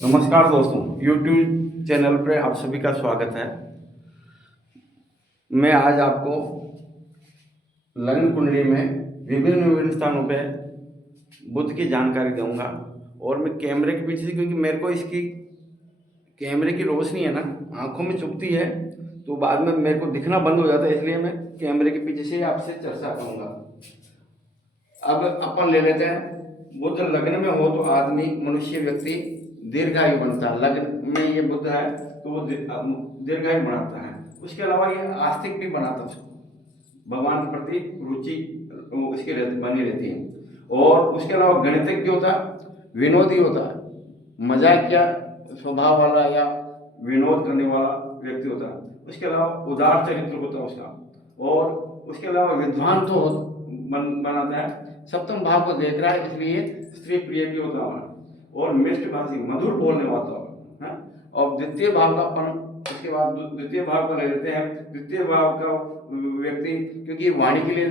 नमस्कार दोस्तों, YouTube channel पे आप सभी का स्वागत है। मैं आज आपको लग्न कुंडली में विभिन्न विभिन्न स्थानों पे बुध की जानकारी दूंगा। और मैं कैमरे के पीछे से, क्योंकि मेरे को इसकी कैमरे की रोशनी है ना आंखों में चुभती है, तो बाद में मेरे को दिखना बंद हो जाता है, इसलिए मैं कैमरे के पीछे से आपसे चर्चा करूँगा। अब अपन ले लेते हैं, बुध लग्न में हो तो आदमी मनुष्य व्यक्ति दीर्घायु बनता है। लग्न में ये बुध है तो वो दीर्घायु बनाता है। उसके अलावा ये आस्तिक भी बनाता है, उसको भगवान के प्रति रुचि उसकी बनी रहती है। और उसके अलावा गणितज्ञ होता है, विनोदी होता है, मजाकिया स्वभाव वाला या विनोद करने वाला व्यक्ति होता है। उसके अलावा उदार चरित्र होता है उसका। और उसके अलावा विद्वान तो बनाता है, सप्तम भाव को देख रहा है, इसलिए स्त्री प्रिय भी होता है और मिष्टभाषी मधुर बोलने वाला है। और द्वितीय भाव का अपन उसके बाद द्वितीय भाव को ले लेते हैं। द्वितीय भाव का व्यक्ति, क्योंकि वाणी के लिए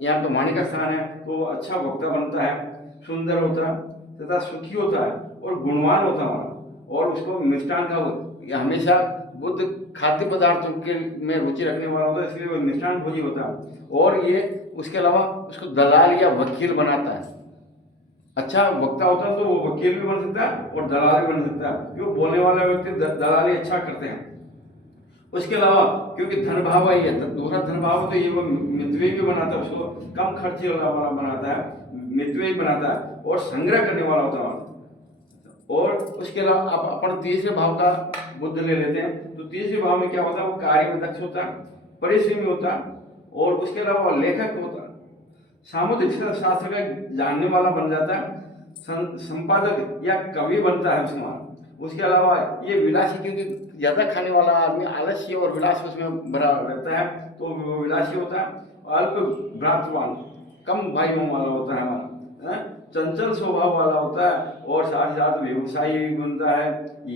यहाँ पे वाणी का स्थान है, तो वो अच्छा वक्ता बनता है, सुंदर होता है तथा सुखी होता है और गुणवान होता है। और उसको मिष्टान का हमेशा बुद्ध खाद्य पदार्थों के में रुचि रखने वाला होता है, इसलिए वो मिष्टान भोजी होता है। और ये उसके अलावा उसको दलाल या वकील बनाता है। अच्छा वक्ता होता है तो वो वकील भी बन सकता है और दलाल भी बन सकता है, क्यों बोलने वाले व्यक्ति दलाली अच्छा करते हैं। उसके अलावा क्योंकि धन भाव ही है, दूसरा धन भाव तो ये वो मितव्ययी भी बनाता है, उसको कम खर्चे वाला बनाता है, मितव्ययी बनाता है और संग्रह करने वाला होता है। और उसके अलावा अपन तीसरे भाव का बुद्ध ले लेते हैं, तो तीसरे भाव में क्या होता है, वो कार्य में दक्ष होता है, परिश्रमी होता है और उसके अलावा लेखक होता है, सामुद्रिक शास्त्र का जानने वाला बन जाता है, संपादक या कवि बनता है उसमें। उसके अलावा ये विलासी, क्योंकि ज्यादा खाने वाला आदमी आलस्य और विलास उसमें भरा रहता है, तो वो विलासी होता है। अल्प भ्रातृवान, कम भाइयों वाला होता है हमारा, चंचल स्वभाव वाला होता है और साथ साथ व्यवसायी भी बनता है।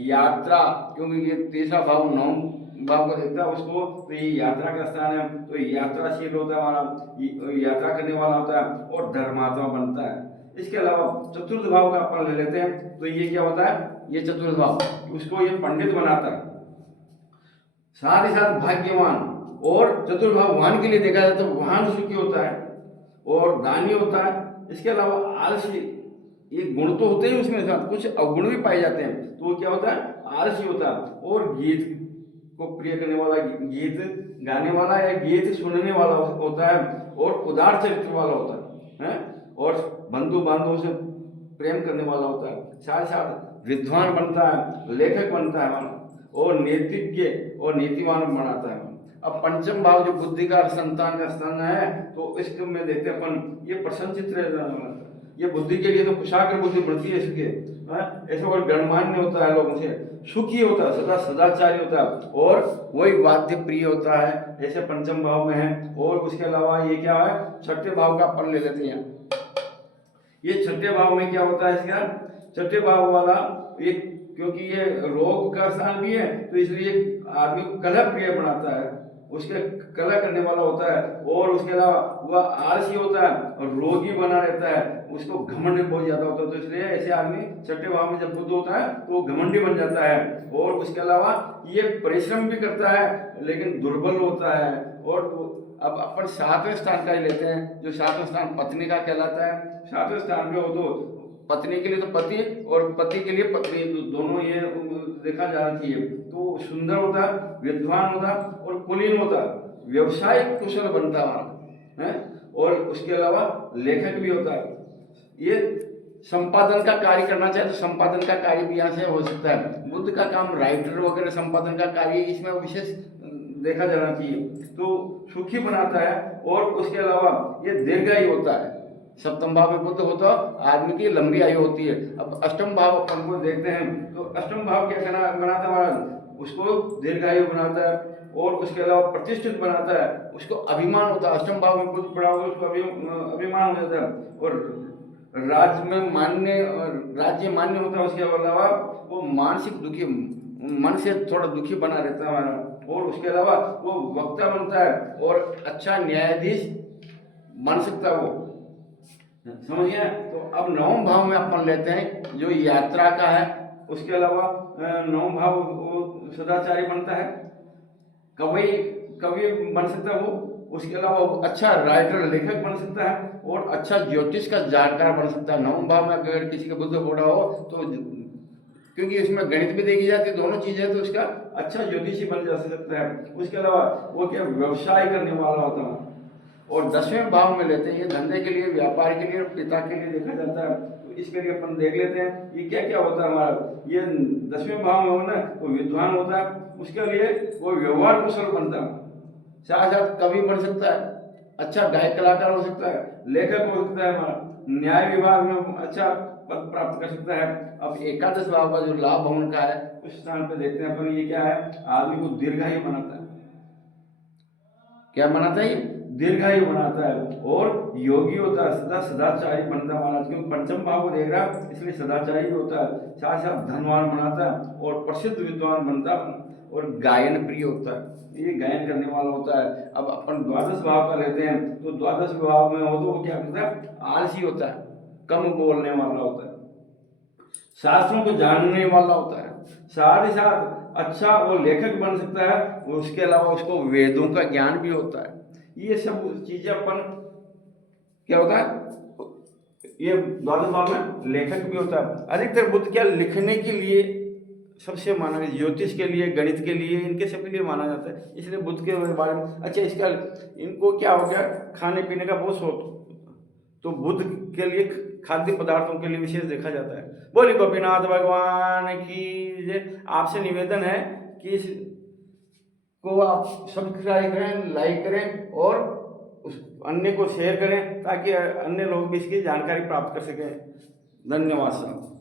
यात्रा, क्योंकि ये तीसरा भाव नौ भाव को देखता है उसको, तो ये यात्रा का स्थान है, तो यात्राशील होता है हमारा, यात्रा करने वाला होता है और धर्मात्मा बनता है। इसके अलावा चतुर्थ भाव का अपन ले लेते हैं, तो ये क्या होता है, ये चतुर्थ भाव उसको ये पंडित बनाता है, साथ ही साथ भाग्यवान। और चतुर्भाव वाहन के लिए देखा जाए तो वाहन सुखी होता है और दानी होता है। इसके अलावा आलसी, ये गुण तो होते ही उसमें साथ कुछ अवगुण भी पाए जाते हैं, तो वो क्या होता है, आलसी होता है। और गीत को प्रिय करने वाला, गीत गाने वाला या गीत सुनने वाला होता है और उदार चरित्र वाला होता है और बंधु बांधवों से प्रेम करने वाला होता है। साथ साथ विद्वान बनता है, लेखक बनता है और नीतिज्ञ और नीतिवान बनाता है। अब पंचम भाव जो बुद्धि का संतान का स्थान है, तो इसको में देखते अपन ये प्रसन्न चित्र, ये बुद्धि के लिए तो कुशाग्र बुद्धि बढ़ती है इसके, ऐसे और गणमान्य होता है, लोगों से सुखी होता है, सदा सदाचारी होता है और वही वाद्य प्रिय होता है, ऐसे पंचम भाव में है। और उसके अलावा ये क्या है, छठे भाव का अपन ले लेते हैं। ये छठे भाव में क्या होता है इसका, छठे भाव वाला ये, क्योंकि ये रोग का स्थान भी है, तो इसलिए आदमी को कलह प्रिय बनाता है, उसके कलह करने वाला होता है। और उसके अलावा वह आलसी होता है और रोगी बना रहता है, उसको घमंड बहुत ज्यादा होता है, तो इसलिए ऐसे आदमी छठे भाव में जब बुध होता है तो वो घमंडी बन जाता है। और उसके अलावा ये परिश्रम भी करता है लेकिन दुर्बल होता है। और अब अपन सातवें स्थान का ही लेते हैं, जो सातवें स्थान पत्नी का कहलाता है। सातवें स्थान में हो तो पत्नी के लिए तो पति और पति के लिए पत्नी, दोनों ये देखा जाना चाहिए। तो सुंदर होता है, विद्वान होता और कुलीन होता, व्यवसायिक कुशल बनता है और उसके अलावा लेखक भी होता है। ये संपादन का कार्य करना चाहे तो संपादन का कार्य भी यहाँ से हो सकता है। बुद्ध का काम राइटर वगैरह संपादन का कार्य इसमें विशेष देखा जाना चाहिए, तो सुखी बनाता है। और उसके अलावा ये दीर्घायु होता है, सप्तम भाव में बुद्ध होता है, आदमी की लंबी आयु होती है। अब अष्टम भाव अपन को देखते हैं, तो अष्टम भाव क्या बनाता है, उसको दीर्घायु बनाता है और उसके अलावा प्रतिष्ठित बनाता है, उसको अभिमान होता है। अष्टम भाव में बुद्ध पड़ा हुआ उसको अभिमान हो जाता है और राज्य में राज्य मान्य होता है। उसके अलावा वो मानसिक दुखी, मन से थोड़ा दुखी बना रहता है हमारा। और उसके अलावा वो वक्ता बनता है और अच्छा न्यायाधीश बन सकता है वो, समझ गए। तो अब नवम भाव में अपन लेते हैं जो यात्रा का है, उसके अलावा नवम भाव वो सदाचारी बनता है, कवि कवि बन सकता है वो, उसके अलावा वो अच्छा राइटर लेखक बन सकता है और अच्छा ज्योतिष का जानकार बन सकता है। नवम भाव में अगर किसी का बुद्ध हो रहा हो तो क्योंकि इसमें गणित भी देखी जाती है, दोनों चीजें, तो उसका अच्छा ज्योतिषी बन जा सकता है। उसके अलावा वो क्या व्यवसाय करने वाला होता है। और 10वें भाव में लेते हैं, ये धंधे के लिए, व्यापार के लिए, पिता के लिए देखा जाता है। तो इसके लिए अपन देख लेते हैं ये क्या क्या होता है हमारा। ये 10वें भाव में हो ना वो विद्वान होता है, उसके लिए वो व्यवहार कुशल बनता है, साथ साथ कवि बन सकता है, अच्छा गायक कलाकार हो सकता है, लेखक हो सकता है, हमारा न्याय विभाग में अच्छा पद प्राप्त कर सकता है। अब एकादश भाव का जो लाभ भवन का है उस स्थान पे देखते हैं अपन, ये क्या है, आदमी को दीर्घायु बनाता है। क्या बनाता है? दीर्घायु बनाता है और योगी होता है, सदा सदाचारी बनता है महाराज, क्योंकि पंचम भाव को देख रहा है इसलिए सदाचारी भी होता है, साथ साथ धनवान बनाता है और प्रसिद्ध विद्वान बनता है और गायन प्रिय होता है, ये गायन करने वाला होता है। अब अपन द्वादश भाव का लेते हैं, तो द्वादश भाव में हो तो वो क्या करता है, आलसी होता है, कम बोलने वाला होता है, शास्त्रों को जानने वाला होता है, साथ ही साथ अच्छा वो लेखक बन सकता है, उसके अलावा उसको वेदों का ज्ञान भी होता है। ये सब चीजें अपन क्या होता है, ये द्वादश भाव में लेखक भी होता है। अधिकतर बुद्ध क्या लिखने के लिए सबसे माना है, ज्योतिष के लिए, गणित के लिए, इनके सब के लिए माना जाता है, इसलिए बुद्ध के बारे में। अच्छा, इसका इनको क्या हो गया, खाने पीने का बहुत शौक, तो बुद्ध के लिए खाद्य पदार्थों के लिए विशेष देखा जाता है। बोलिए गोपीनाथ भगवान की जय। आपसे निवेदन है कि इसको आप सब्सक्राइब करें, लाइक करें और उस अन्य को शेयर करें ताकि अन्य लोग भी इसकी जानकारी प्राप्त कर सकें। धन्यवाद साहब।